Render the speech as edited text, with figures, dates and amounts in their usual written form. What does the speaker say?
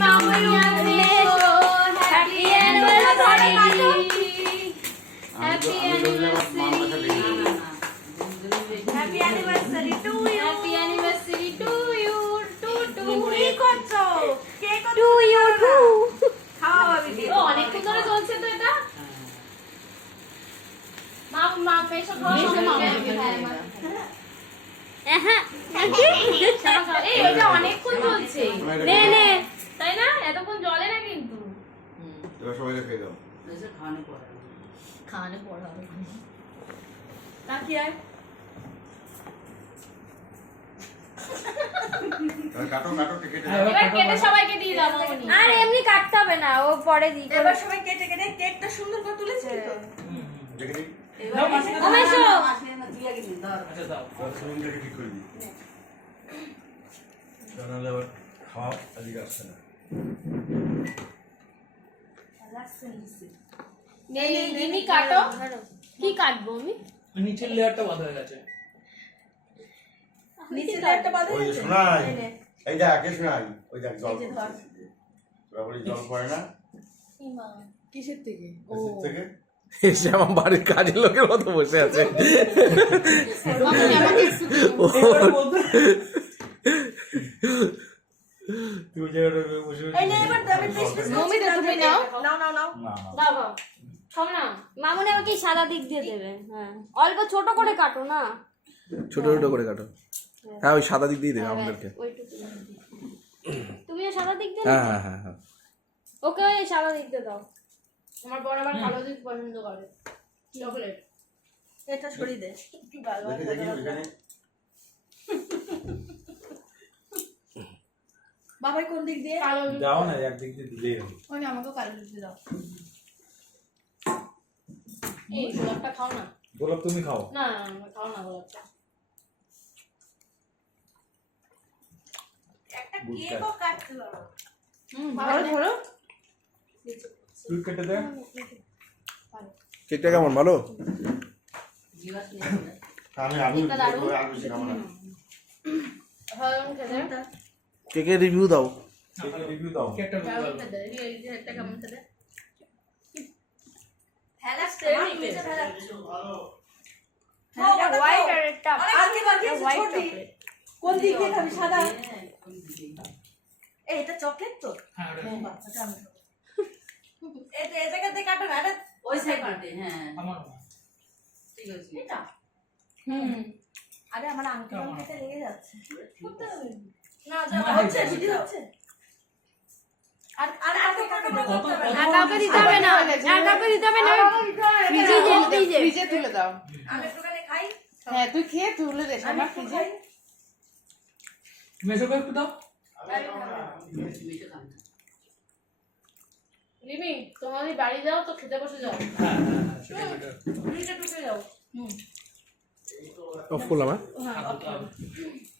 মামুনি এসো happy anniversary happy anniversary happy anniversary to you happy anniversary to you to কি করছো cake two you two খাওয়া হবে ও অনেকক্ষণ ধরে চলছে তো এটা মা পেশো এই ওটা অনেকক্ষণ চলছে নে নে তাই না এতক্ষণ জলে না কিন্তু এবার সবাই খেয়ে দাও খাওয়ানো পড়া হবে তা কি আর কাটো কাটো কেটে এবার কেটে সবাইকে দিয়ে দাও মামনি আর এমনি কাটতে হবে না ও পরে দিই এবার সবাই কেটে কেটে কেকটা সুন্দর করে তুলেছি তো দেখে দিই ওমেশো আচ্ছা দাও রুমটাকে ঠিক করে দিই জানালে আবার খাওয়া আজকে আসছে না নেই দিনি কাটো কি কাটবো আমি নিচের লেয়ারটা বাঁধা হয়ে গেছে নিচে একটা বাদে ওই যে শোনাই এই দেখ কে শোনাই ওই দেখ জল পড়ছে তোরা বলি জল পড়ে না কিসের থেকে এসিড থেকে এসে আমার বাড়ির কাজের লোকের মতো বসে আছে তুই জায়গাটা বসে এই নে এবার আমি পিস পিস মমি তো তুমি নাও নাও নাও নাও দাও দাও খাও না মামুনি আমাকে সাদা দিক দিয়ে দেবে হ্যাঁ অল্প ছোট করে কাটো না ছোট ছোট করে কাটো হ্যাঁ ওই সাদা দিক দিয়ে দেবে আমাদেরকে ওইটুকু তুমিও সাদা দিক দিয়ে হ্যাঁ হ্যাঁ হ্যাঁ হ্যাঁ ওকে ওই সাদা দিক দিয়ে দাও আমার বড় আবার কালো দিক পছন্দ করে চকলেট এটা সরিয়ে দে কি ভালো দেখে দেখি ওখানে বাবাই কোন দিক দিয়ে কালো দিক দাও না একদিক দিয়ে দিলেই হবে ওই আমাকে কালো দিক দিয়ে দাও এই গোলাপটা খাও না গোলাপ তুমি খাও না না খাও না গোলাপটা একটা কেকও কাটতে পারো ভালো ধরো তুই কেটে দে কেকটা কেমন ভালো আমি আলু আলু খাবো না ভালো খেতে কেকের রিভিউ দাও রিভিউ দাও একটা ভালো খেতে এই যে একটা কেমন খেতে ফেলা নিচে ফেলা হোয়াইট আর একটা আগে বাকি হোয়াইট ছোটি চকলেট কোন দিক দিয়ে খাবি সাদা এই এটা চকলেট তো হ্যাঁ ওটা বাচ্চাটা আমি খাবো এটা এই জায়গা থেকে কাটো না এটা ওই সাইডে হ্যাঁ আমার ঠিক আছে এটা আরে আমার আংটি আংটিতে লেগে যাচ্ছে করতে হবে না যা হচ্ছে ভিডিও হচ্ছে আর আর কাকে কাকে করতে হবে আর কাউকে দিতে হবে না আর কাউকে দিতে হবে না ফ্রিজে তুলে দাও আমি একটুখানি খাই হ্যাঁ তুই খেয়ে তুলে দে আমি আমার একটু ফ্রিজে খাই মেজোকে একটু দাও মিশে খান রিমি তোমাদের বাড়ি যাও তো খেতে বসে যাও হ্যাঁ হ্যাঁ সেটা বেটার ফ্রিজে ঢুকে যাও অফ করলাম হ্যাঁ